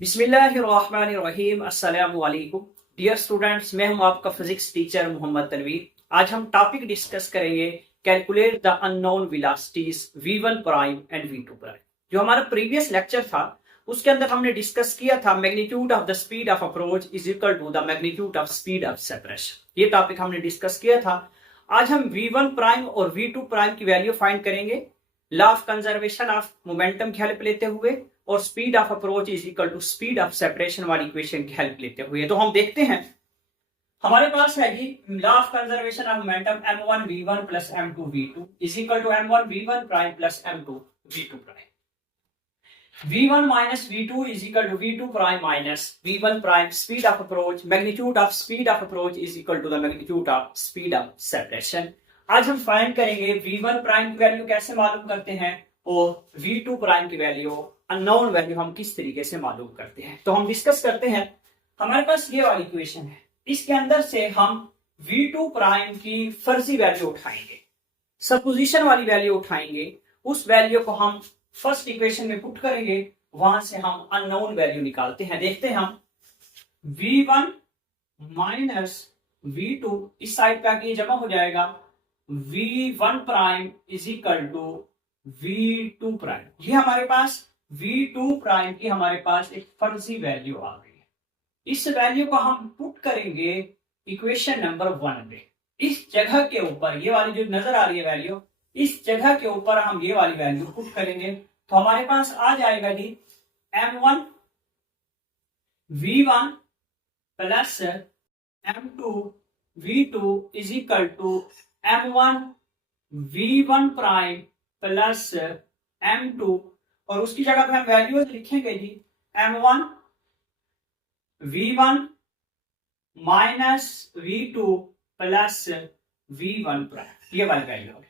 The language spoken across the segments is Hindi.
बिस्मिल्लाहिर्रहमानिर्रहीम अस्सलामु अलैकुम डियर स्टूडेंट्स, मैं हूं आपका फिजिक्स टीचर मोहम्मद तनवीर। आज हम टॉपिक डिस्कस करेंगे calculate the unknown velocities v1 prime and v2 prime. जो हमारा प्रीवियस लेक्चर था उसके अंदर हमने डिस्कस किया था magnitude of the speed of approach is equal to the magnitude of speed of separation. ये टॉपिक हमने डिस्कस किया था। आज हम v1 प्राइम और v2 प्राइम की वैल्यू फाइंड करेंगे law of conservation of momentum की हेल्प लेते हुए और speed of approach is equal to speed of separation वाली इक्वेशन की हेल्प लेते हुए। तो हम देखते हैं हमारे पास है जी law of conservation of momentum m1 v1 plus m2 v2 is equal to m1 v1 prime plus m2 v2 prime. v1 minus v2 is equal to v2 prime minus v1 prime. Speed of approach magnitude of speed of approach is equal to the magnitude of speed of separation. आज हम फाइंड करेंगे v1 प्राइम की वैल्यू कैसे मालूम करते हैं और v2 प्राइम की वैल्यू अननोन वैल्यू हम किस तरीके से मालूम करते हैं। तो हम डिस्कस करते हैं। हमारे पास ये वाली इक्वेशन है, इसके अंदर से हम v2 प्राइम की फर्जी वैल्यू उठाएंगे, सपोजिशन वाली वैल्यू उठाएंगे। उस वैल्यू को हम फर्स्ट इक्वेशन में पुट करेंगे, वहां से हम अननोन वैल्यू निकालते हैं। देखते हैं हम v1 माइनस v2 इस साइड पे आके जमा हो जाएगा v1 prime is equal to v2 prime. ये हमारे पास v2 प्राइम की हमारे पास एक फर्जी वैल्यू आ गई है। इस वैल्यू को हम पुट करेंगे इक्वेशन नंबर 1 पे। इस जगह के ऊपर ये वाली जो नजर आ रही है वैल्यू, इस जगह के ऊपर हम ये वाली वैल्यू पुट करेंगे तो हमारे पास आ जाएगा जी m1 v1 plus m2 v2 is equal to m1 v1 prime plus m2 और उसकी जगह पे हम वैल्यूज लिखेंगे जी m1 v1 minus v2 plus v1 prime. ये वाली वैल्यू है।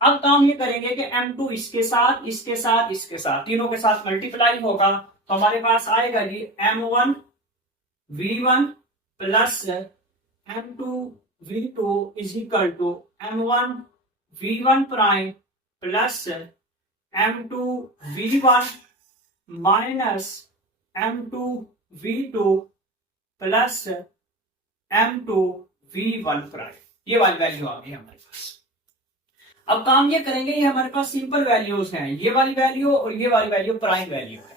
अब काम ये करेंगे कि m2 इसके साथ इसके साथ इसके साथ तीनों के साथ मल्टीप्लाई होगा तो हमारे पास आएगा जी m1 v1 plus m2 v2 is equal to m1 v1 prime plus m2 v1 minus m2 v2 plus m2 v1 prime. ये वाली वैल्यू आ गई हमारे पास। अब काम ये करेंगे, ये हमारे पास सिंपल वैल्यूज हैं, ये वाली वैल्यू और ये वाली वैल्यू प्राइम वैल्यू है।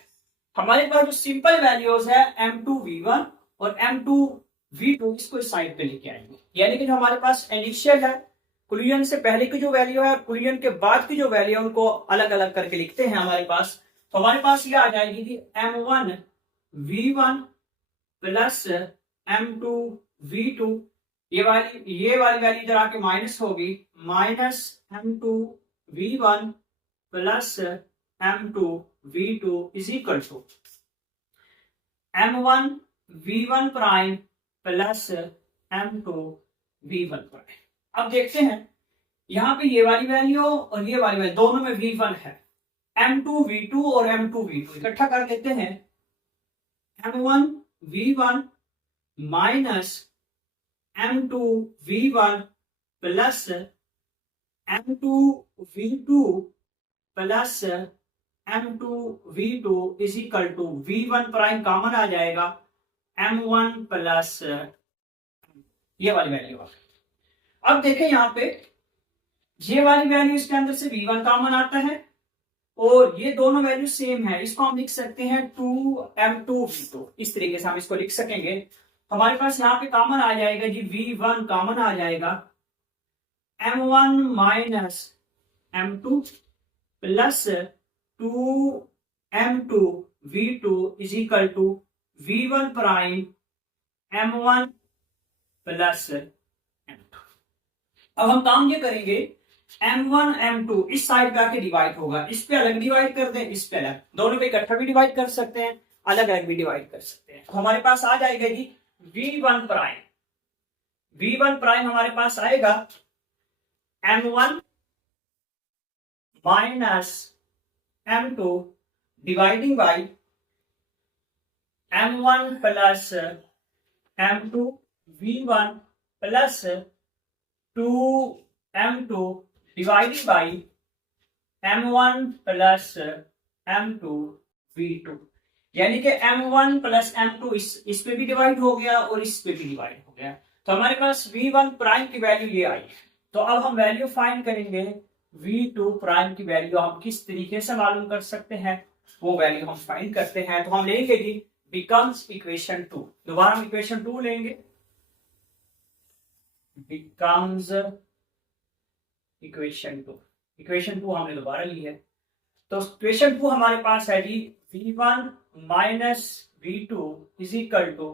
हमारे पास जो सिंपल वैल्यूज है m2 v1 और m2 v2 इसको इस साइड पे लेके आएंगे। यानी कि जो हमारे पास इनिशियल है, कुलियन से पहले की जो वैल्यू है, कुलियन के बाद की जो वैल्यू है, उनको अलग अलग करके लिखते हैं हमारे पास। तो हमारे पास ये आ जाएगी कि m1 v1 plus m2 v2। ये वाली वैल्यू इधर आके माइनस होगी, minus m2 v1 plus m2 v2 is equal to m1 v1 prime plus m2 v1 prime. अब देखते हैं यहाँ पे ये वाली वैल्यू और ये वाली वैल्यू दोनों में v1 है। m2 v2 और m2 v2 इकट्ठा कर लेते हैं। m1 v1 minus m2 v1 plus m2 v2 plus m2 v2 is equal to v1 prime common आ जाएगा m1 प्लस ये वाली वैल्यू आ गई। अब देखें यहाँ पे ये वाली वैल्यू इसके अंदर से v1 कॉमन आता है और ये दोनों वैल्यू सेम है। इसको हम लिख सकते हैं 2m2 v2। इस तरीके से हम इसको लिख सकेंगे। हमारे पास यहाँ पे कॉमन आ जाएगा जी v1 कॉमन आ जाएगा m1 minus m2 plus 2m2 v2 is equal to v1 prime m1 plus m2। अब हम काम ये करेंगे m1 m2 इस साइड पे आके डिवाइड होगा, इस पे अलग डिवाइड कर दें, इस पे अलग, दोनों पे इकट्ठा भी डिवाइड कर सकते हैं, अलग अलग भी डिवाइड कर सकते हैं। तो हमारे पास आ जाएगा जी v1 प्राइम। v1 प्राइम हमारे पास आएगा m1 minus m2 dividing by m1 plus m2 v1 plus 2m2 divided by m1 plus m2 v2। यानी कि m1 प्लस m2 इस पे भी डिवाइड हो गया और इस पे भी डिवाइड हो गया। तो हमारे पास v1 प्राइम की वैल्यू ये आई। तो अब हम वैल्यू फाइंड करेंगे। v2 प्राइम की वैल्यू हम किस तरीके से मालूम कर सकते हैं, वो वैल्यू हम फाइंड करते हैं। तो हम लेंगे जी बिकम्स इक्वेशन 2, दोबारा हम इक्वेशन 2 लेंगे, बिकम्स इक्वेशन 2। इक्वेशन 2 हमने दोबारा ली है। तो इक्वेशन 2 हमारे पास है जी v1 minus v2 is equal to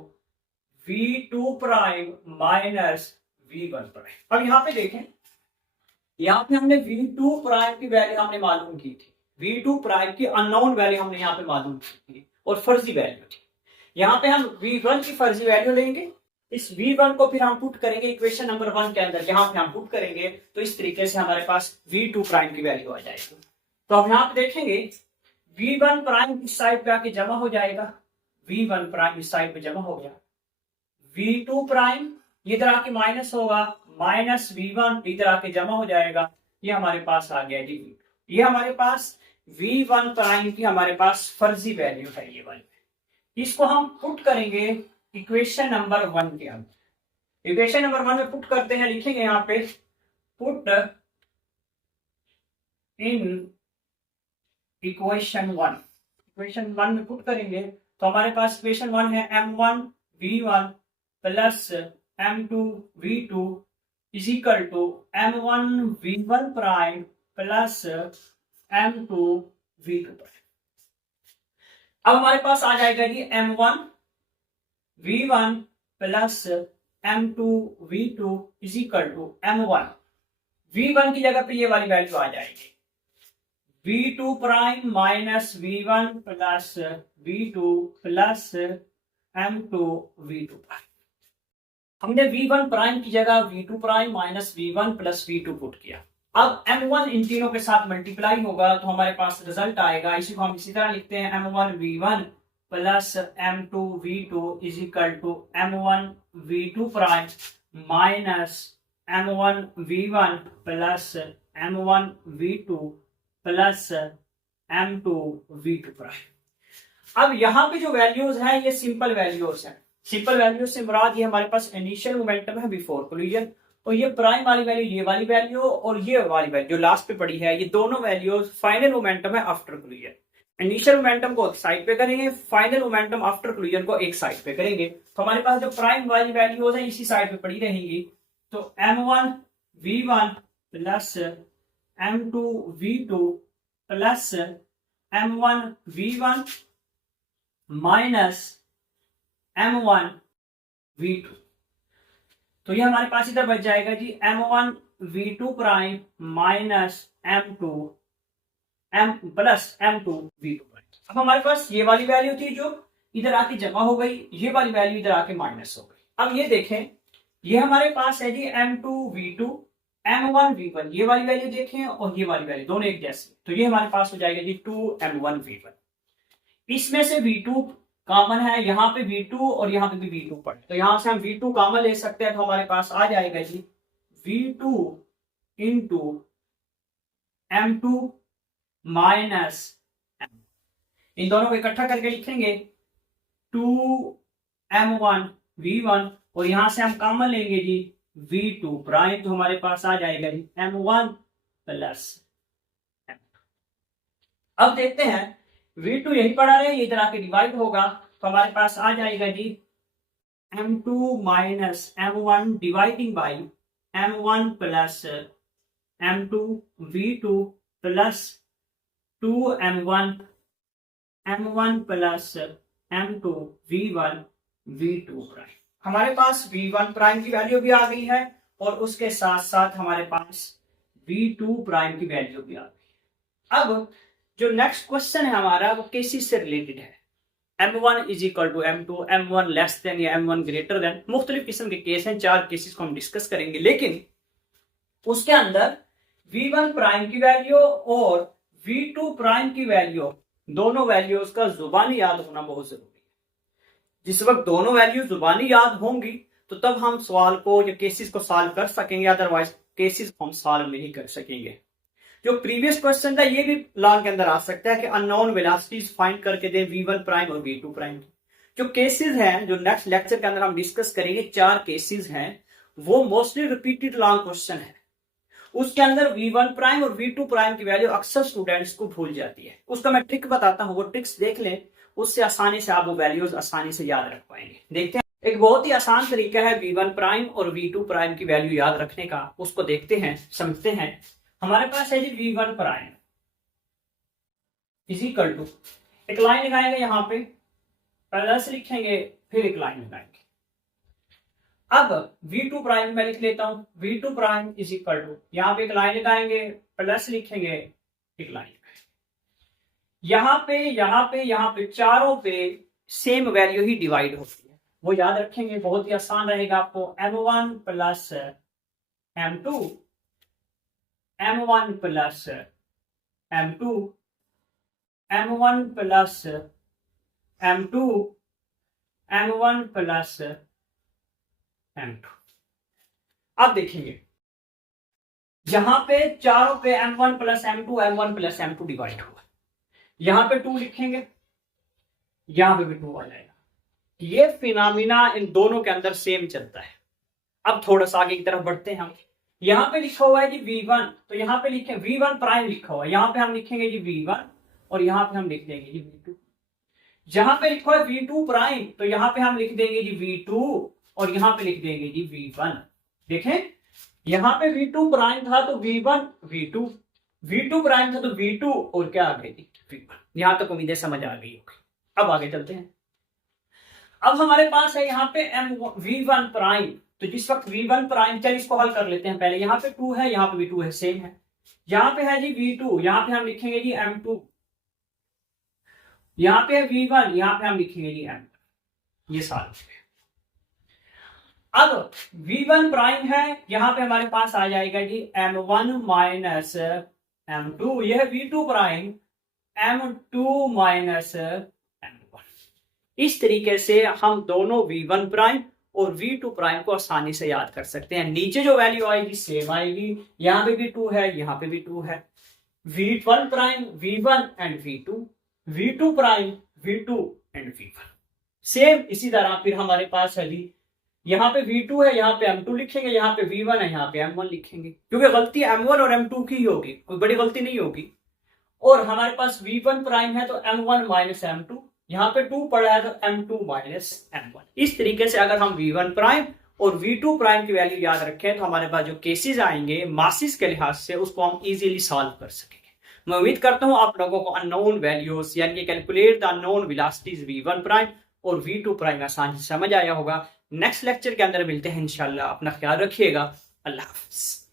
v2 prime minus v1 prime. अब यहाँ पे देखें, यहाँ पे हमने v2 प्राइम की वैल्यू हमने मालूम की थी, v2 प्राइम की अननोन वैल्यू हमने यहाँ पे मालूम की थी और फर्जी वैल्यू थी। यहाँ पे हम v1 की फर्जी वैल्यू लेंगे, इस v1 को फिर हम पुट करेंगे इक्वेशन नंबर 1 के अंदर, जहां पे हम पुट करेंगे तो इस तरीके से हमारे पास v2 प्राइम की वैल्यू आ जाएगी। तो हम यहाँ पे देखेंगे v1 प्राइम इस साइड पे आके जमा हो जाएगा, v1 प्राइम इस साइड पे जमा हो गया, v2 प्राइम इधर आके माइनस होगा, माइनस v1 इधर आके जमा हो जाएगा, ये हमारे पास आ गया जी v2। ये हमारे पास v1 प्राइम की हमारे पास फर्जी वैल्यू है ये वाली। इसको हम पुट करेंगे इक्वेशन नंबर 1 के अंदर। इक्वेशन नंबर 1 में पुट करते हैं, लिखेंगे यहाँ पे पुट इन इक्वेशन 1। इक्वेशन 1 में पुट करेंगे तो हमारे पास इक्वेशन 1 है m1 v1 plus m2 v2 is equal to m1 v1 prime plus m2 v2 prime. अब हमारे पास आ जाएगा जी m1 v1 plus m2 v2 is equal to m1 v1 की जगह पे ये वाली वैल्यू आ जाएगी v2 prime minus v1 plus v2 plus m2 v2 prime. हमने v1 प्राइम की जगह v2 prime minus v1 plus v2 put किया। अब m1 इन तीनों के साथ मल्टीप्लाई होगा तो हमारे पास रिजल्ट आएगा, इसी को हम इसी तरह लिखते हैं m1 v1 plus m2 v2 is equal to m1 v2 prime minus m1 v1 plus m1 v2 plus m2 v2 prime. अब यहाँ पे जो वैल्यूज हैं ये सिंपल वैल्यूज हैं। सिंपल वैल्यूज से मुराद ये हमारे पास इनिशियल मोमेंटम है बिफोर कोलिजन, और ये प्राइम वाली वैल्यू, ये वाली वैल्यू और ये वाली वैल्यू जो लास्ट पे पड़ी है, ये दोनों वैल्यूज फाइनल मोमेंटम है आफ्टर कोलिजन। इनिशियल मोमेंटम को एक साइड पे करेंगे, फाइनल मोमेंटम आफ्टर कोलिजन को एक साइड पे करेंगे। तो हमारे पास जो प्राइम वाली वैल्यूज है इसी साइड पे पड़ी रहेंगी। तो m1 v1 plus m2 v2 plus m1 v1 minus m1 v2, तो ये हमारे पास इधर बच जाएगा जी m1 v2 prime minus m2 m plus m2 v2 prime. अब हमारे पास ये वाली वैल्यू थी जो इधर आके जमा हो गई, ये वाली वैल्यू इधर आके माइनस हो गई। अब ये देखें, ये हमारे पास है जी m2 v2 m1 v1, ये वाली वैल्यू देखें और ये वाली वैल्यू दोनों एक जैसे, तो ये हमारे पास हो जाएगा जी 2m1 v1। इसमें से v2 कॉमन है, यहाँ पे v2 और यहाँ पे भी v2 पड़े, तो यहाँ से हम v2 कॉमन ले सकते हैं। तो हमारे पास आ जाएगा जी v2 into m2 minus m, इन दोनों को इकट्ठा करके लिखेंगे 2m1 v1 और यहां से हम कॉमन लेंगे जी v2 प्राइम, तो हमारे पास आ जाएगा जी m1 प्लस m2। अब देखते हैं v2 यही पड़ा रहे, ये इधर आके डिवाइड होगा, तो हमारे पास आ जाएगा जी m2 minus m1 dividing by m1 plus m2 v2 plus 2m1 m1 plus m2 v1 v2 prime. हमारे पास v1 प्राइम की वैल्यू भी आ गई है और उसके साथ साथ हमारे पास v2 प्राइम की वैल्यू भी आ गई। अब जो नेक्स्ट क्वेश्चन है हमारा वो केसेस से रिलेटेड है। m1 is equal to m2, m1 less than या m1 ग्रेटर देन, मुख्तलिफ किस्म के केस हैं, 4 केसेस को हम डिस्कस करेंगे, लेकिन उसके अंदर v1 प्राइम की वैल्यू और v2 प्राइम की वैल्यू, दोनों वैल्यूज का जुबानी याद होना बहुत जरूरी है। जिस वक्त दोनों वैल्यू जुबानी याद होंगी तो तब हम सवाल को या केसेस को सॉल्व कर सकेंगे, अदरवाइज केसेस को हम सॉल्व नहीं कर सकेंगे। जो प्रीवियस क्वेश्चन था ये भी लॉ के अंदर आ सकता है कि अननोन वेलोसिटीज फाइंड करके दें v1 प्राइम और v2 प्राइम। जो केसेस हैं जो नेक्स्ट लेक्चर के अंदर हम डिस्कस करेंगे, 4 केसेस हैं, वो मोस्टली रिपीटेड लॉन्ग क्वेश्चन है। उसके अंदर v1 प्राइम और v2 प्राइम की वैल्यू अक्सर स्टूडेंट्स को भूल जाती है। उसका मैं ट्रिक बताता हूं, वो ट्रिक्स देख लें, उससे आसानी से आप वो वैल्यूज आसानी से याद रख पाएंगे। देखते हैं, एक बहुत ही आसान तरीका है v1 प्राइम और v2 प्राइम की वैल्यू याद रखने का। उसको देखते हैं, समझते हैं। हमारे पास है जी v1 prime is equal to, एक लाइन लगाएंगे यहाँ पे, प्लस लिखेंगे, फिर एक लाइन लगाएंगे। अब v2 प्राइम मैं लिख लेता हूं, v2 prime is equal to, यहां पे एक लाइन लगाएंगे, प्लस लिखेंगे, एक लाइन, यहां पे चारों पे सेम वैल्यू ही डिवाइड होती है, वो याद रखेंगे, बहुत ही आसान रहेगा आपको। m1 plus m2, m1 plus m2, m1 plus m2, m1 plus m2। अब देखेंगे यहां पे चारों पे m1 plus m2, m1 plus m2 divide हुआ, यहां पे 2 लिखेंगे, यहां पे भी 2 आ जाएगा। ये फिनोमिना इन दोनों के अंदर सेम चलता है। अब थोड़ा सा आगे की तरफ बढ़ते हैं हम। यहां पे लिखा हुआ है जी v1, तो यहां पे लिखें v1 प्राइम लिखा हुआ है, यहां पे हम लिखेंगे जी v1 और यहां पे हम लिख देंगे जी v2। जहां पे लिखा है v2 प्राइम, तो यहां पे हम लिख देंगे जी v2 और यहां पे लिख देंगे जी v1। देखें, यहां पे v2 प्राइम था तो v1 v2, v2 प्राइम था तो v2 और क्या आ गई जी v1। यहां तक उम्मीदें समझ आ गई होगी। अब आगे चलते हैं। अब हमारे पास है यहाँ पे v1 प्राइम, तो जिस वक्त v1 प्राइम, चल इसको हल कर लेते हैं पहले। यहाँ पे 2 है, यहाँ पे भी 2 है, सेम है। यहाँ पे है जी v2, यहाँ पे हम लिखेंगे जी m2, यहाँ पे है v1, यहाँ पे हम लिखेंगे जी m1। ये साल अब v1 प्राइम है, यहाँ पे हमारे पास आ जाएगा जी m1 माइनस m2, यह v2 prime m2 minus m1। इस तरीके से हम दोनों v1 प्राइम और v2 प्राइम को आसानी से याद कर सकते हैं। नीचे जो वैल्यू आएगी सेम आएगी, यहाँ पे भी 2 है, यहाँ पे भी 2 है। v1 prime v1 and v2, v2 prime v2 and v1 same. इसी तरह फिर हमारे पास है जी, यहाँ पे v2 है, यहाँ पे m2 लिखेंगे, यहाँ पे v1 है, यहाँ पे m1 लिखेंगे, क्योंकि गलती m1 और m2 की ही होगी, कोई बड़ी गलती नहीं होगी। और हमारे पास v1 प्राइम है तो m1 माइनस m2, यहाँ पे 2 पड़ा है तो m2 माइनस m1। इस तरीके से अगर हम v1 प्राइम और v2 प्राइम की वैल्यू याद रखें तो हमारे पास जो केसेस आएंगे मासिस के लिहाज से, उसको हम इजीली सॉल्व कर सकेंगे। मैं उम्मीद करता हूं आप लोगों को अननोन वैल्यूज यानी कि calculate the unknown velocities v1 prime और v2 प्राइम आसानी से समझ आया होगा। नेक्स्ट लेक्चर के अंदर मिलते हैं इंशाल्लाह। अपना ख्याल रखिएगा। अल्लाह हाफिज।